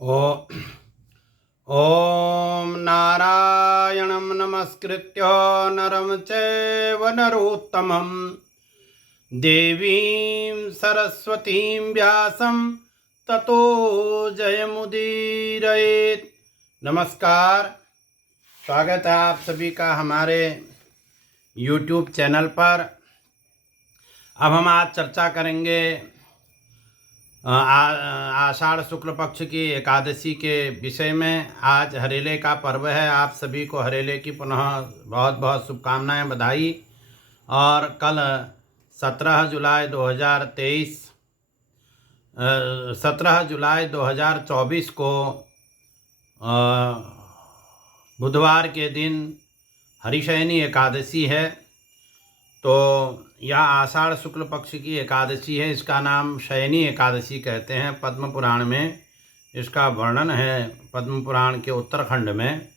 ओ ॐ नारायणं नमस्कृत्य नरं चैव नरोत्तमं देवीं सरस्वतीं व्यासं ततो जयमुदीरयेत्। नमस्कार, स्वागत है आप सभी का हमारे YouTube चैनल पर। अब हम आज चर्चा करेंगे आषाढ़ शुक्ल पक्ष की एकादशी के विषय में। आज हरेले का पर्व है। आप सभी को हरेले की पुनः बहुत बहुत शुभकामनाएं, बधाई। और कल 17 जुलाई 2023 17 जुलाई 2024 को बुधवार के दिन हरिशयनी एकादशी है। तो यह आषाढ़ शुक्ल पक्ष की एकादशी है। इसका नाम शयनी एकादशी कहते हैं। पद्म पुराण में इसका वर्णन है। पद्म पुराण के उत्तरखंड में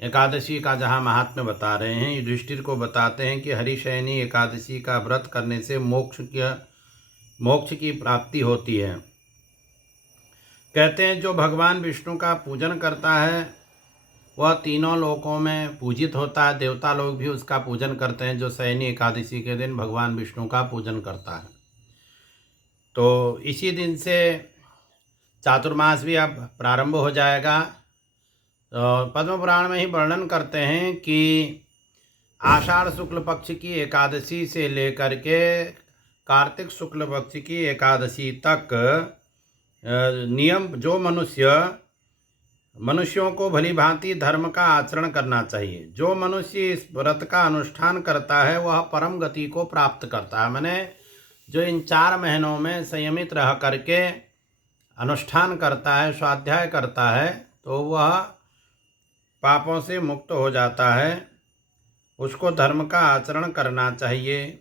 एकादशी का जहाँ महात्म्य बता रहे हैं, युधिष्ठिर को बताते हैं कि हरिशयनी एकादशी का व्रत करने से मोक्ष की प्राप्ति होती है। कहते हैं जो भगवान विष्णु का पूजन करता है वह तीनों लोकों में पूजित होता है। देवता लोग भी उसका पूजन करते हैं जो शयनी एकादशी के दिन भगवान विष्णु का पूजन करता है। तो इसी दिन से चातुर्मास भी अब प्रारंभ हो जाएगा। पद्म पुराण में ही वर्णन करते हैं कि आषाढ़ शुक्ल पक्ष की एकादशी से लेकर के कार्तिक शुक्ल पक्ष की एकादशी तक नियम जो मनुष्यों को भली भांति धर्म का आचरण करना चाहिए। जो मनुष्य इस व्रत का अनुष्ठान करता है वह परम गति को प्राप्त करता है। मैंने जो इन 4 महीनों में संयमित रह करके अनुष्ठान करता है, स्वाध्याय करता है, तो वह पापों से मुक्त हो जाता है। उसको धर्म का आचरण करना चाहिए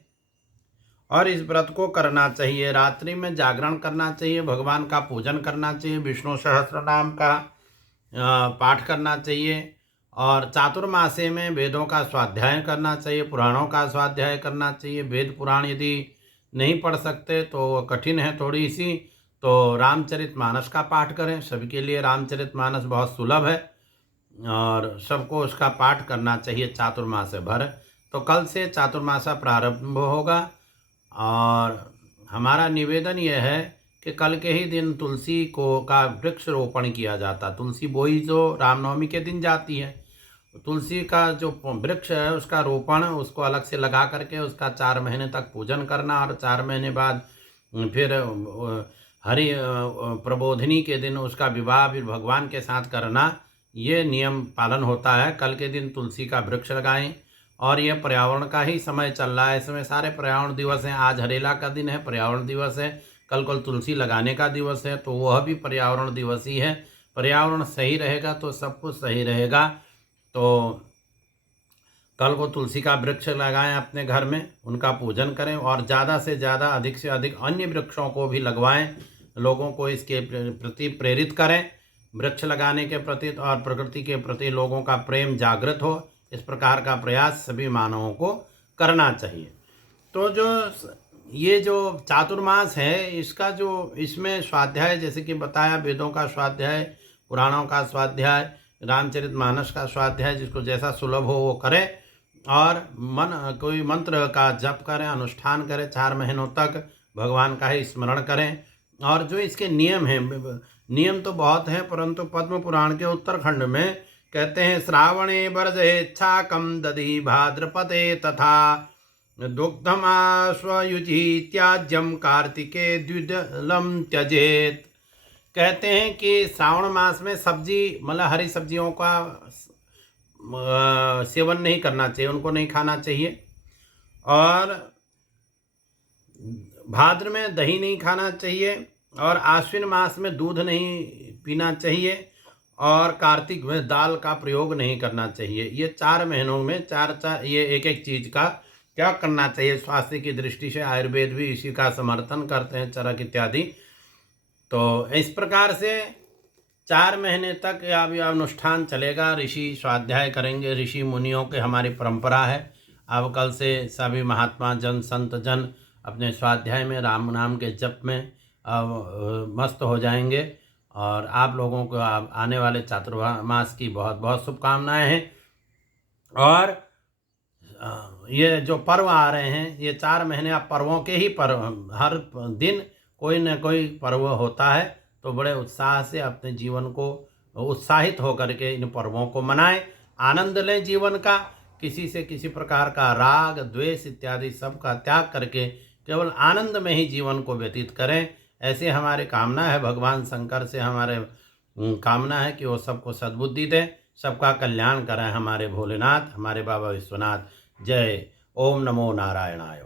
और इस व्रत को करना चाहिए। रात्रि में जागरण करना चाहिए, भगवान का पूजन करना चाहिए, विष्णु सहस्त्र नाम का पाठ करना चाहिए। और चातुर्मासे में वेदों का स्वाध्याय करना चाहिए, पुराणों का स्वाध्याय करना चाहिए। वेद पुराण यदि नहीं पढ़ सकते तो वो कठिन है थोड़ी सी, तो रामचरितमानस का पाठ करें। सबके लिए रामचरितमानस बहुत सुलभ है और सबको उसका पाठ करना चाहिए चातुर्मास भर। तो कल से चातुर्मासा प्रारंभ होगा और हमारा निवेदन यह है कि कल के ही दिन तुलसी का वृक्ष रोपण किया जाता। तुलसी बोई जो रामनवमी के दिन जाती है, तुलसी का जो वृक्ष है उसका रोपण, उसको अलग से लगा करके उसका 4 महीने तक पूजन करना और 4 महीने बाद फिर हरि प्रबोधिनी के दिन उसका विवाह भी भगवान के साथ करना, ये नियम पालन होता है। कल के दिन तुलसी का वृक्ष लगाएं। और यह पर्यावरण का ही समय चल रहा है, इसमें सारे पर्यावरण दिवस हैं। आज हरेला का दिन है, पर्यावरण दिवस है। कल तुलसी लगाने का दिवस है, तो वह भी पर्यावरण दिवस ही है। पर्यावरण सही रहेगा तो सब कुछ सही रहेगा। तो कल को तुलसी का वृक्ष लगाएं अपने घर में, उनका पूजन करें और ज़्यादा से ज़्यादा, अधिक से अधिक अन्य वृक्षों को भी लगवाएं। लोगों को इसके प्रति प्रेरित करें, वृक्ष लगाने के प्रति और प्रकृति के प्रति लोगों का प्रेम जागृत हो। इस प्रकार का प्रयास सभी मानवों को करना चाहिए। तो ये जो चातुर्मास है, इसका जो इसमें स्वाध्याय, जैसे कि बताया, वेदों का स्वाध्याय, पुराणों का स्वाध्याय, रामचरितमानस का स्वाध्याय, जिसको जैसा सुलभ हो वो करे और कोई मंत्र का जप करें, अनुष्ठान करें। 4 महीनों तक भगवान का ही स्मरण करें। और जो इसके नियम हैं, नियम तो बहुत हैं, परंतु पद्म पुराण के उत्तरखंड में कहते हैं श्रावणे वर्जेच्छाकं दधि भाद्रपदे तथा दुग्धमाश्वयुजि त्याज्यम कार्तिके द्विदलम त्यजेत। कहते हैं कि श्रावण मास में सब्जी, मतलब हरी सब्जियों का सेवन नहीं करना चाहिए, उनको नहीं खाना चाहिए। और भाद्र में दही नहीं खाना चाहिए और आश्विन मास में दूध नहीं पीना चाहिए और कार्तिक में दाल का प्रयोग नहीं करना चाहिए। ये 4 महीनों में ये एक चीज़ का क्या करना चाहिए। स्वास्थ्य की दृष्टि से आयुर्वेद भी इसी का समर्थन करते हैं, चरक इत्यादि। तो इस प्रकार से 4 महीने तक यह अनुष्ठान चलेगा। ऋषि स्वाध्याय करेंगे, ऋषि मुनियों की हमारी परंपरा है। अब कल से सभी महात्मा जन, संत जन अपने स्वाध्याय में, राम नाम के जप में मस्त हो जाएंगे और आप लोगों को आने वाले चातुर्मास की बहुत बहुत शुभकामनाएं हैं। और ये जो पर्व आ रहे हैं, ये 4 महीने आप पर्वों के ही पर्व, हर दिन कोई न कोई पर्व होता है, तो बड़े उत्साह से अपने जीवन को उत्साहित होकर के इन पर्वों को मनाएं, आनंद लें जीवन का। किसी से किसी प्रकार का राग द्वेष इत्यादि सब का त्याग करके केवल आनंद में ही जीवन को व्यतीत करें, ऐसे हमारे कामना है। भगवान शंकर से हमारे कामना है कि वो सबको सद्बुद्धि दें, सबका कल्याण करें हमारे भोलेनाथ, हमारे बाबा विश्वनाथ। जय। ओम नमो नारायणाय।